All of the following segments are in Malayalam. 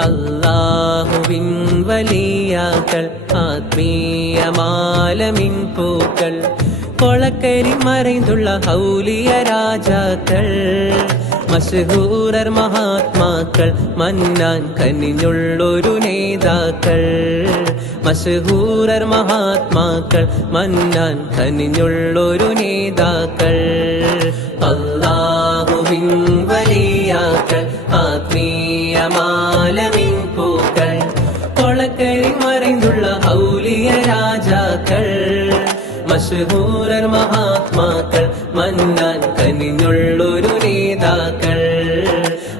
അല്ലാഹുവിൻ വലിയാക്കൾ ആത്മീയമാലമിൻ പൂക്കൾ കൊളക്കരി മறைந்துள்ள ഹൗലിയ രാജാക്കൾ മശ്ഹൂരർ മഹാത്മാക്കൾ മന്നാൻ കനിഞ്ഞുള്ളൊരു നേതാക്കൾ മശ്ഹൂരർ മഹാത്മാക്കൾ മന്നാൻ കനിഞ്ഞുള്ളൊരു നേതാക്കൾ അല്ലാഹുവിൻ വലിയാക്കൾ ആത്മീയമാലമിൻ പൂക്കൾ കൊളക്കരി മறைந்துள்ள ഹൗലിയ രാജാക്കൾ മശ്ഹൂരർ മഹാത്മാക്കൾ മന്നാൻ കനിഞ്ഞുള്ളൊരു നേതാക്കൾ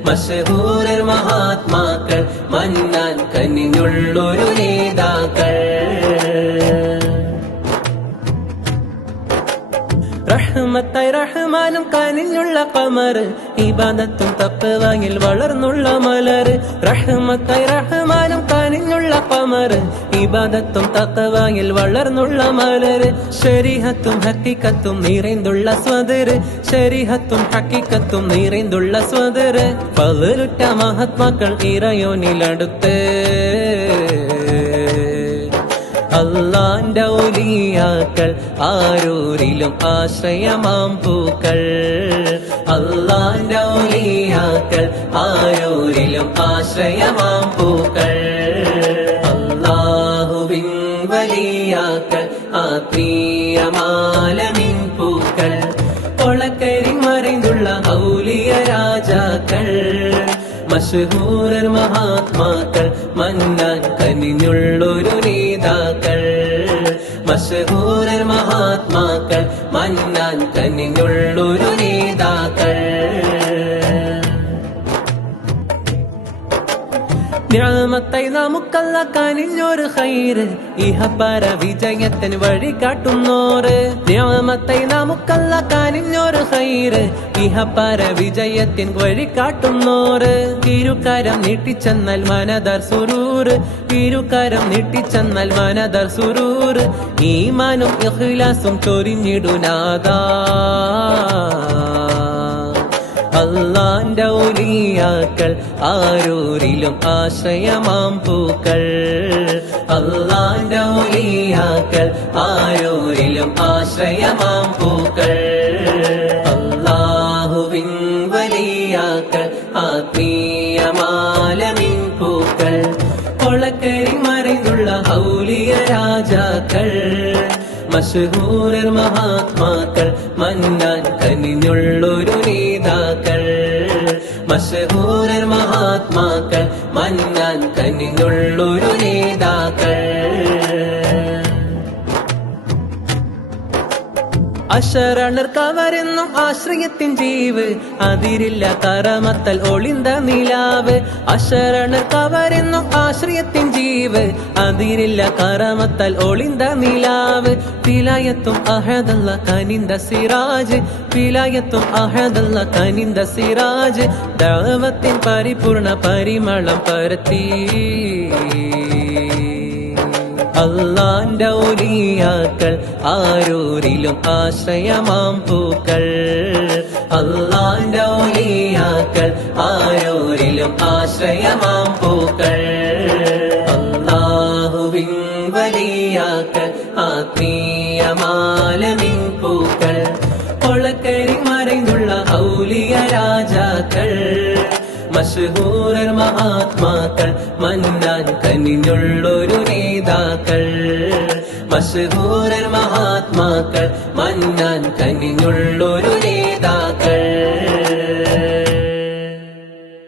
മശ്ഹൂരർ മഹാത്മാക്കൾ മന്നാൻ കനിഞ്ഞുള്ളൊരു നേതാക്കൾ റഹ്മത്തായി റഹ്മാനും കനിഞ്ഞുള്ള ഖമർ ഇബാദത്തും തഖ്വയിൽ വളർന്നുള്ള മലർ റഹ്മത്തായി റഹ്മാനും കനിഞ്ഞുള്ള ഖമർ ഇബാദത്തും തഖ്വയിൽ വളർന്നുള്ള മലർ ശരീഅത്തും ഹഖീഖത്തും നിറൈന്തുള്ള സ്വദർ ശരീഅത്തും ഹഖീഖത്തും നിറൈന്തുള്ള സ്വദർ ഫളലുറ്റ മഹാത്മാക്കൾ ഇറയോനിലടുത്ത് അല്ലാന്റെ ഔലിയാക്കൾ ആരൂരിലും ആശ്രയമാം പൂക്കൾ അല്ലാന്റെ ഔലിയാക്കൾ ആരൂരിലും ആശ്രയമാം പൂക്കൾ അല്ലാഹുവിൻ വലിയാക്കൾ ആത്മീയമാലമിൻ പൂക്കൾ കൊളക്കരി മறைந்துள்ள ഔലിയ രാജാക്കൾ മശ്ഹൂരർ മഹാത്മാക്കൾ മന്നാൻ കനിഞ്ഞുള്ളൊരു നേതാക്കൾ മശ്ഹൂരർ മഹാത്മാക്കൾ മന്നാൻ കനിഞ്ഞുള്ളൊരു നേതാക്കൾ നിഅമത്തായി നമുക്കല്ല കനിഞ്ഞൊരു ഖൈറ് ഇഹപര വിജയത്തിന് വഴി കാട്ടുന്നോറ് നിഅമത്തായി നമുക്കല്ല കനിഞ്ഞൊരു ഖൈറ് ഇഹപര വിജയത്തിന് വഴി കാട്ടുന്നോറ് ഇരുകരം നീട്ടിച്ചെന്നാൽ മനദർ സുരൂർ ഇരുകരം നീട്ടിച്ചെന്നാൽ മനദർ സുരൂർ ഈമാനും ഇഖ്ലാസും ചൊരിഞ്ഞിടുനാദാ അല്ലാന്റെ ഔലിയാക്കൾ ആരൂരിലും ആശ്രയമാം പൂക്കൾ അല്ലാന്റെ ഔലിയാക്കൾ ആരൂരിലും ആശ്രയമാം പൂക്കൾ അല്ലാഹുവിൻ വലിയാക്കൾ ആത്മീയമാലമിൻ പൂക്കൾ കൊളക്കരി മறைந்துள்ள ഹൗലിയ രാജാക്കൾ മശ്ഹൂരർ മഹാത്മാക്കൾ മന്നാൻ കനിഞ്ഞുള്ളൊരു നേതാക്കൾ മശ്ഹൂരർ മഹാത്മാക്കൾ മന്നാൻ കനിഞ്ഞുള്ളൊരു നേതാക്കൾ അശരണർ കവരെന്നും ആശ്രയത്തിൻ ജീവ് അതിരില്ല കറമത്തൽ ഒളിന്ത നിലാവ് അശരണർ കവരെന്നും ആശ്രയത്തിൻ ജീവ് അതിരില്ല കറമത്തൽ ഒളിന്ത നിലാവ് വിലായത്തും അഹദല്ല കനിന്ത സിറാജ് വിലായത്തും അഹദല്ല കനിന്ത സിറാജ് ദഅവത്തിൻ പരിപൂർണ പരിമളം പരത്തി അല്ലാന്റെ ഔലിയാക്കൾ ആരൂരിലും ആശ്രയമാം പൂക്കൾ അല്ലാന്റെ ഔലിയാക്കൾ ആരൂരിലും ആശ്രയമാം പൂക്കൾ അല്ലാഹുവിൻ വലിയാക്കൾ ആത്മീയമാലമിൻ പൂക്കൾ കൊളക്കരി മறைந்துள்ள ഔലിയ രാജാക്കൾ മശ്ഹൂരർ മഹാത്മാക്കൾ മന്നാൻ കനിഞ്ഞുള്ളൊരു നേതാക്കൾ മശ്ഹൂരർ മഹാത്മാക്കൾ മന്നാൻ കനിഞ്ഞുള്ളൊരു നേതാക്കൾ